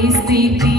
please be peace.